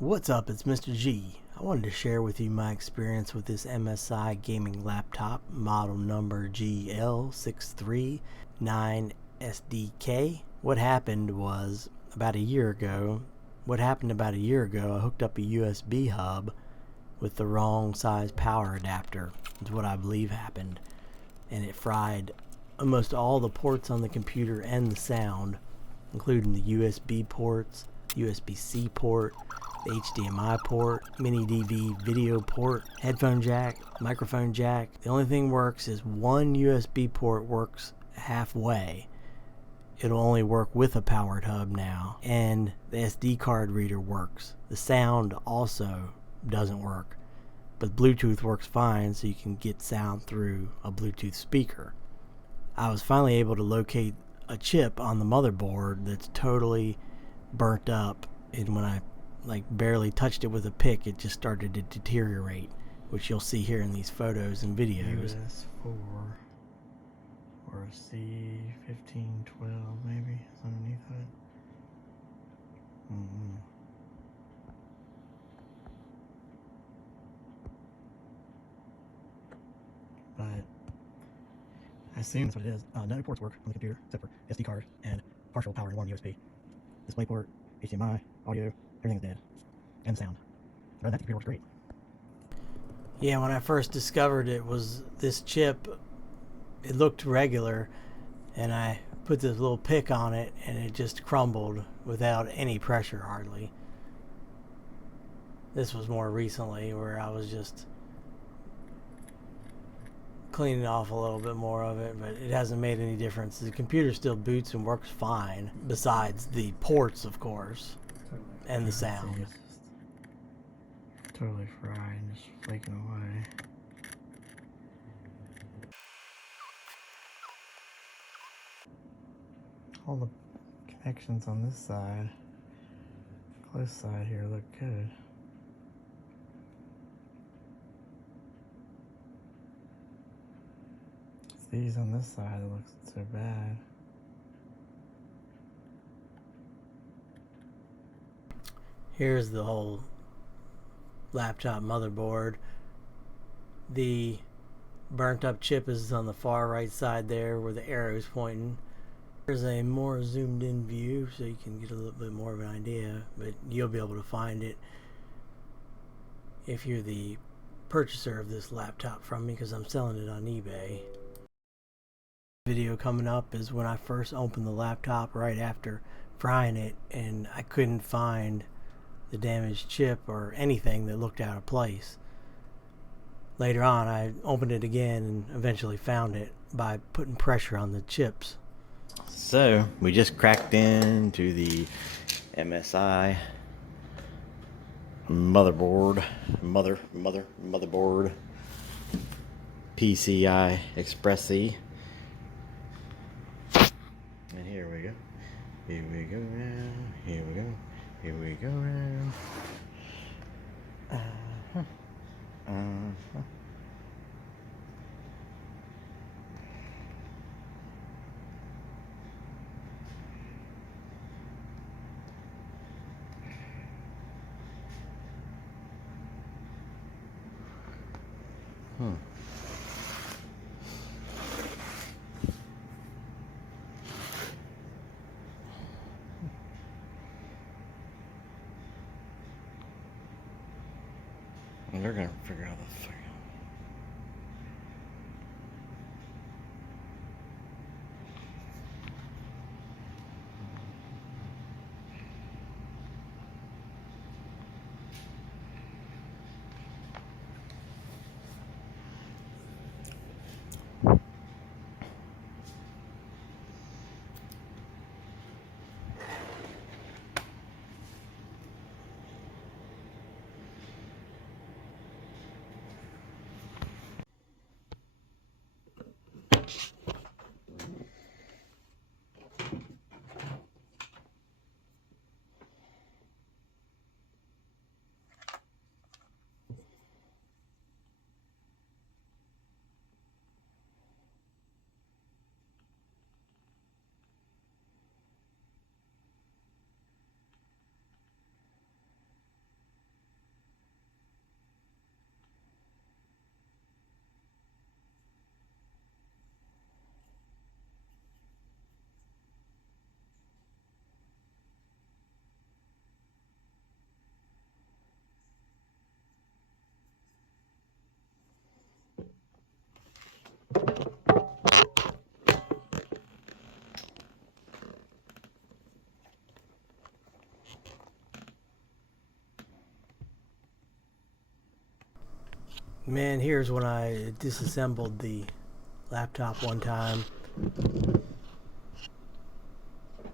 What's up, it's Mr. G. I wanted to share with you my experience with this MSI gaming laptop, model number GL63 9SDK. What happened about a year ago, I hooked up a USB hub with the wrong size power adapter, is what I believe happened. And it fried almost all the ports on the computer and the sound, including the USB ports, USB-C port, the HDMI port, mini DV video port, headphone jack, microphone jack. The only thing works is one USB port works halfway. It'll only work with a powered hub now, and the SD card reader works. The sound also doesn't work, but Bluetooth works fine, so you can get sound through a Bluetooth speaker. I was finally able to locate a chip on the motherboard that's totally burnt up, and when I barely touched it with a pick, it just started to deteriorate, which you'll see here in these photos and videos. US4 or a C1512 maybe is underneath it. But I assume that's what it is. None of the ports work on the computer except for SD card and partial power in one USB. DisplayPort, HDMI, audio, everything's dead. And sound. Other than that, the computer works great. Yeah, when I first discovered it was this chip, it looked regular, and I put this little pick on it and it just crumbled without any pressure hardly. This was more recently, where I was just cleaning off a little bit more of it, but it hasn't made any difference. The computer still boots and works fine, besides the ports, of course, and the sound. Totally fried and just flaking away. All the connections on this side, close side here, look good. It's these on this side that looks so bad. Here's the whole laptop motherboard. The burnt up chip is on the far right side there where the arrow is pointing. There's a more zoomed in view so you can get a little bit more of an idea, but you'll be able to find it if you're the purchaser of this laptop from me, because I'm selling it on eBay. Video coming up is when I first opened the laptop right after frying it, and I couldn't find the damaged chip or anything that looked out of place. Later on, I opened it again and eventually found it by putting pressure on the chips. So we just cracked into the MSI motherboard, motherboard PCI Express-C. And here we go. Here we go now. Here we go. Here we go now. And they're gonna figure out the thing. Man, here's when I disassembled the laptop one time.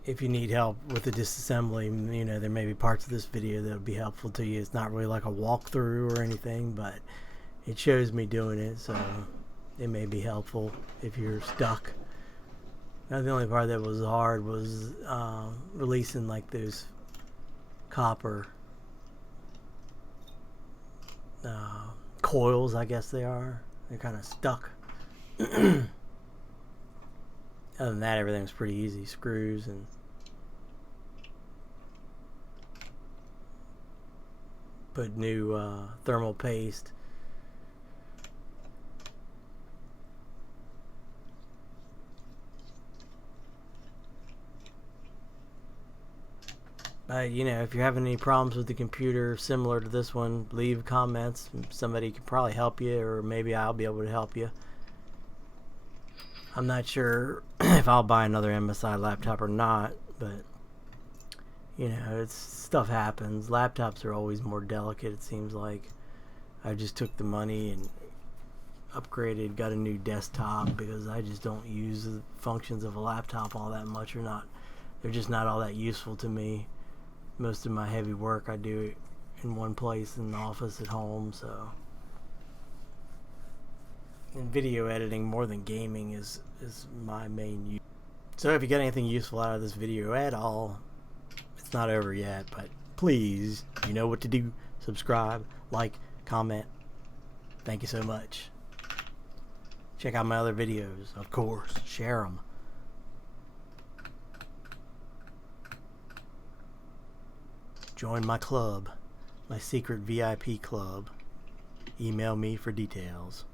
If you need help with the disassembly, you know, there may be parts of this video that would be helpful to you. It's not really like a walkthrough or anything, but it shows me doing it, so it may be helpful if you're stuck. Now, the only part that was hard was releasing like those copper coils, I guess they are. They're kind of stuck. Other than that, everything was pretty easy. Screws and put new thermal paste. But, you know, if you're having any problems with the computer similar to this one, leave comments. Somebody can probably help you, or maybe I'll be able to help you. I'm not sure if I'll buy another MSI laptop or not, but, you know, stuff happens. Laptops are always more delicate, it seems like. I just took the money and upgraded, got a new desktop, because I just don't use the functions of a laptop all that much, they're just not all that useful to me. Most of my heavy work I do it in one place, in the office at home, so. And video editing more than gaming is my main use. So if you got anything useful out of this video at all, it's not over yet, but please, you know what to do. Subscribe, like, comment. Thank you so much. Check out my other videos, of course. Share them. Join my club, my secret VIP club. Email me for details.